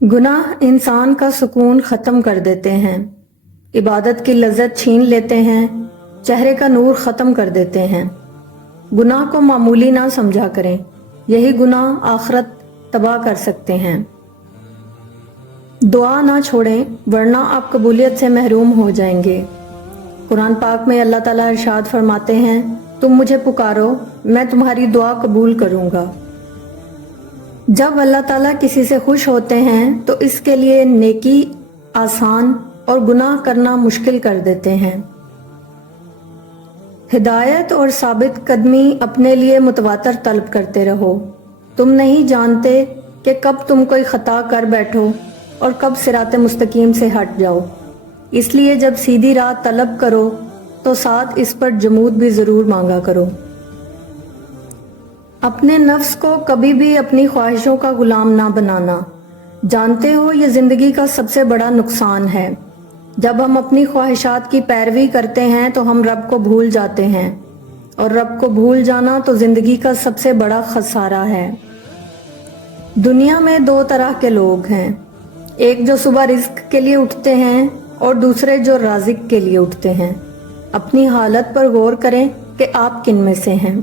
گناہ انسان کا سکون ختم کر دیتے ہیں، عبادت کی لذت چھین لیتے ہیں، چہرے کا نور ختم کر دیتے ہیں۔ گناہ کو معمولی نہ سمجھا کریں، یہی گناہ آخرت تباہ کر سکتے ہیں۔ دعا نہ چھوڑیں ورنہ آپ قبولیت سے محروم ہو جائیں گے۔ قرآن پاک میں اللہ تعالیٰ ارشاد فرماتے ہیں، تم مجھے پکارو میں تمہاری دعا قبول کروں گا۔ جب اللہ تعالیٰ کسی سے خوش ہوتے ہیں تو اس کے لیے نیکی آسان اور گناہ کرنا مشکل کر دیتے ہیں۔ ہدایت اور ثابت قدمی اپنے لیے متواتر طلب کرتے رہو۔ تم نہیں جانتے کہ کب تم کوئی خطا کر بیٹھو اور کب صراط مستقیم سے ہٹ جاؤ، اس لیے جب سیدھی راہ طلب کرو تو ساتھ اس پر جمود بھی ضرور مانگا کرو۔ اپنے نفس کو کبھی بھی اپنی خواہشوں کا غلام نہ بنانا۔ جانتے ہو یہ زندگی کا سب سے بڑا نقصان ہے۔ جب ہم اپنی خواہشات کی پیروی کرتے ہیں تو ہم رب کو بھول جاتے ہیں، اور رب کو بھول جانا تو زندگی کا سب سے بڑا خسارہ ہے۔ دنیا میں دو طرح کے لوگ ہیں، ایک جو صبح رزق کے لیے اٹھتے ہیں اور دوسرے جو رازق کے لیے اٹھتے ہیں۔ اپنی حالت پر غور کریں کہ آپ کن میں سے ہیں۔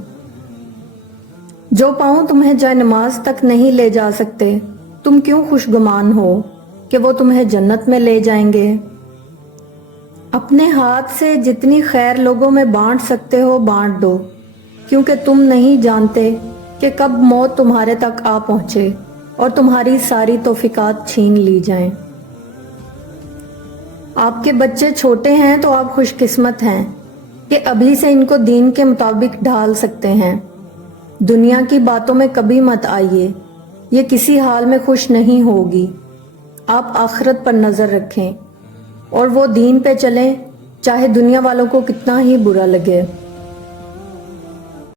جو پاؤں تمہیں جائے نماز تک نہیں لے جا سکتے، تم کیوں خوش گمان ہو کہ وہ تمہیں جنت میں لے جائیں گے۔ اپنے ہاتھ سے جتنی خیر لوگوں میں بانٹ سکتے ہو بانٹ دو، کیونکہ تم نہیں جانتے کہ کب موت تمہارے تک آ پہنچے اور تمہاری ساری توفیقات چھین لی جائیں۔ آپ کے بچے چھوٹے ہیں تو آپ خوش قسمت ہیں کہ ابھی سے ان کو دین کے مطابق ڈھال سکتے ہیں۔ دنیا کی باتوں میں کبھی مت آئیے، یہ کسی حال میں خوش نہیں ہوگی۔ آپ آخرت پر نظر رکھیں اور وہ دین پہ چلیں، چاہے دنیا والوں کو کتنا ہی برا لگے۔